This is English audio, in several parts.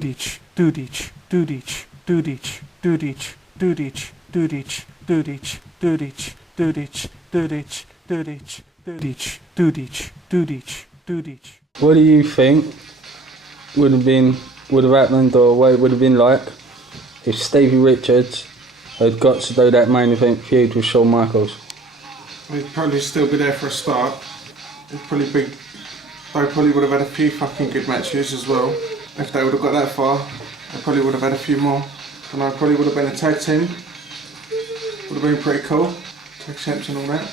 Dudich, Dudich, Dudich, Dudich, Dudich, Dudich, Dudich, Dudich, Dudich, Dudich, Dudich, Dudich, Dudich, Dudich, Dudich, Dudich. What do you think would have happened, or what it would have been like if Stevie Richards had got to do that main event feud with Shawn Michaels? He'd probably still be there for a start. They probably would have had a few fucking good matches as well. If they would have got that far, they probably would have had a few more. And I probably would have been a tag team. Would have been pretty cool. Tag champs and all that.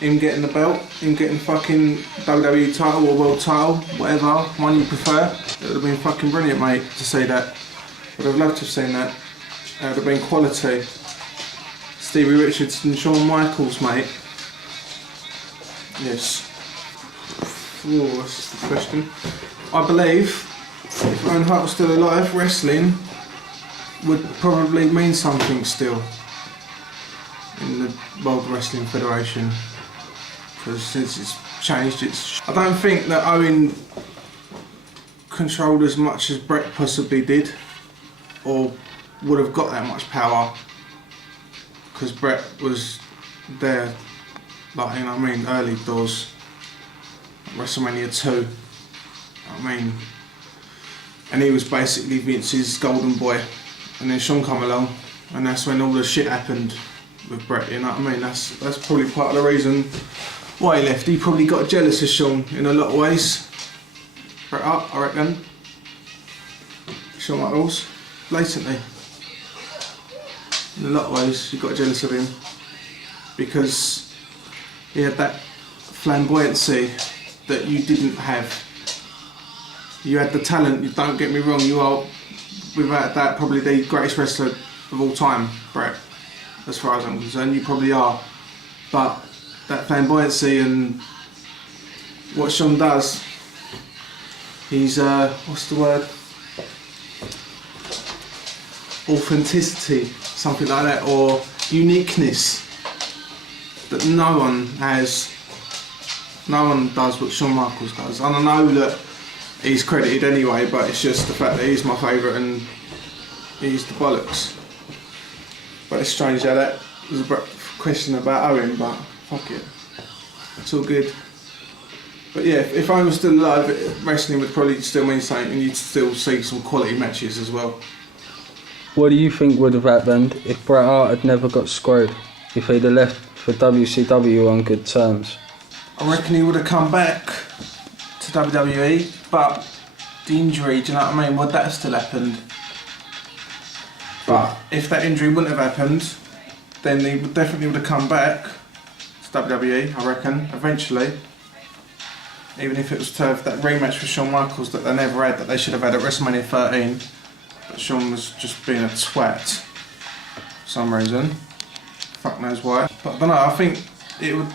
Him getting the belt, him getting fucking WWE title or world title, whatever, one you prefer. It would have been fucking brilliant, mate, to see that. Would have loved to have seen that. It would have been quality. Stevie Richards and Shawn Michaels, mate. Yes. Oh, that's the question. I believe if Owen Hart was still alive, wrestling would probably mean something still in the World Wrestling Federation. Because since it's changed, I don't think that Owen controlled as much as Bret possibly did, or would have got that much power. Because Bret was there, like, you know what I mean, early doors, Wrestlemania 2, I mean, and he was basically Vince's golden boy, and then Shawn come along, and that's when all the shit happened with Bret, you know what I mean, that's probably part of the reason why he left. He probably got jealous of Shawn in a lot of ways. Bret Hart, I reckon. Shawn Michaels, blatantly. In a lot of ways, he got jealous of him because he had that flamboyancy that you didn't have. You had the talent, don't get me wrong, you are, without that, probably the greatest wrestler of all time, Bret, as far as I'm concerned, you probably are. But that flamboyancy and what Shawn does, he's, what's the word? Authenticity, something like that, or uniqueness that no one has. No one does what Shawn Michaels does. And I know that he's credited anyway, but it's just the fact that he's my favourite and he's the bollocks. But it's strange how that was a question about Owen, but fuck it. It's all good. But yeah, if Owen was still alive, wrestling would probably still mean something, and you'd still see some quality matches as well. What do you think would have happened if Bret Hart had never got screwed? If he'd have left for WCW on good terms? I reckon he would have come back to WWE, but the injury, do you know what I mean? Would that have still happened? But if that injury wouldn't have happened, then he definitely would have come back to WWE, I reckon, eventually. Even if it was to have that rematch with Shawn Michaels that they never had, that they should have had at WrestleMania 13. But Shawn was just being a twat for some reason. Fuck knows why. But I don't know, I think it would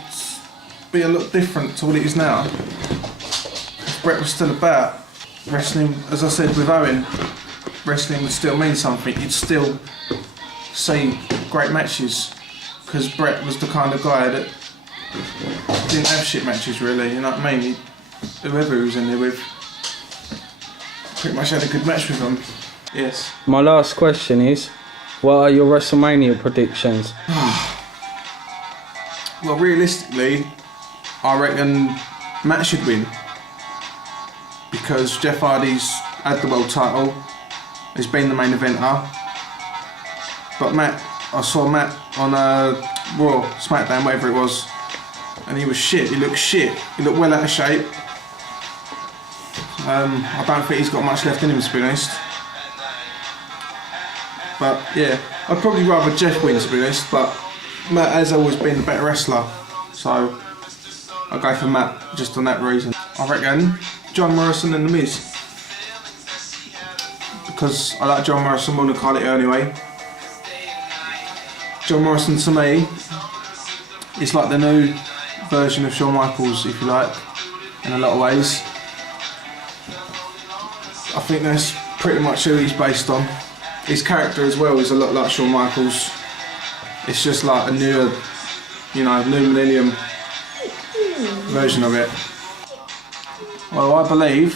be a lot different to what it is now. If Bret was still about, wrestling, as I said with Owen, wrestling would still mean something. You'd still see great matches, because Bret was the kind of guy that didn't have shit matches really, you know what I mean? Whoever he was in there with pretty much had a good match with him. Yes. My last question is, what are your WrestleMania predictions? Well, realistically, I reckon Matt should win, because Jeff Hardy's had the world title, he's been the main eventer. But I saw Matt on Raw, SmackDown, whatever it was, and he was shit. He looked shit. He looked well out of shape. I don't think he's got much left in him, to be honest. But yeah, I'd probably rather Jeff win, to be honest. But Matt has always been the better wrestler, so I'll go for Matt just on that reason. I reckon John Morrison and The Miz, because I like John Morrison more than Carlito anyway. John Morrison to me is like the new version of Shawn Michaels, if you like, in a lot of ways. I think that's pretty much who he's based on. His character as well is a lot like Shawn Michaels. It's just like a new millennium version of it. Well, I believe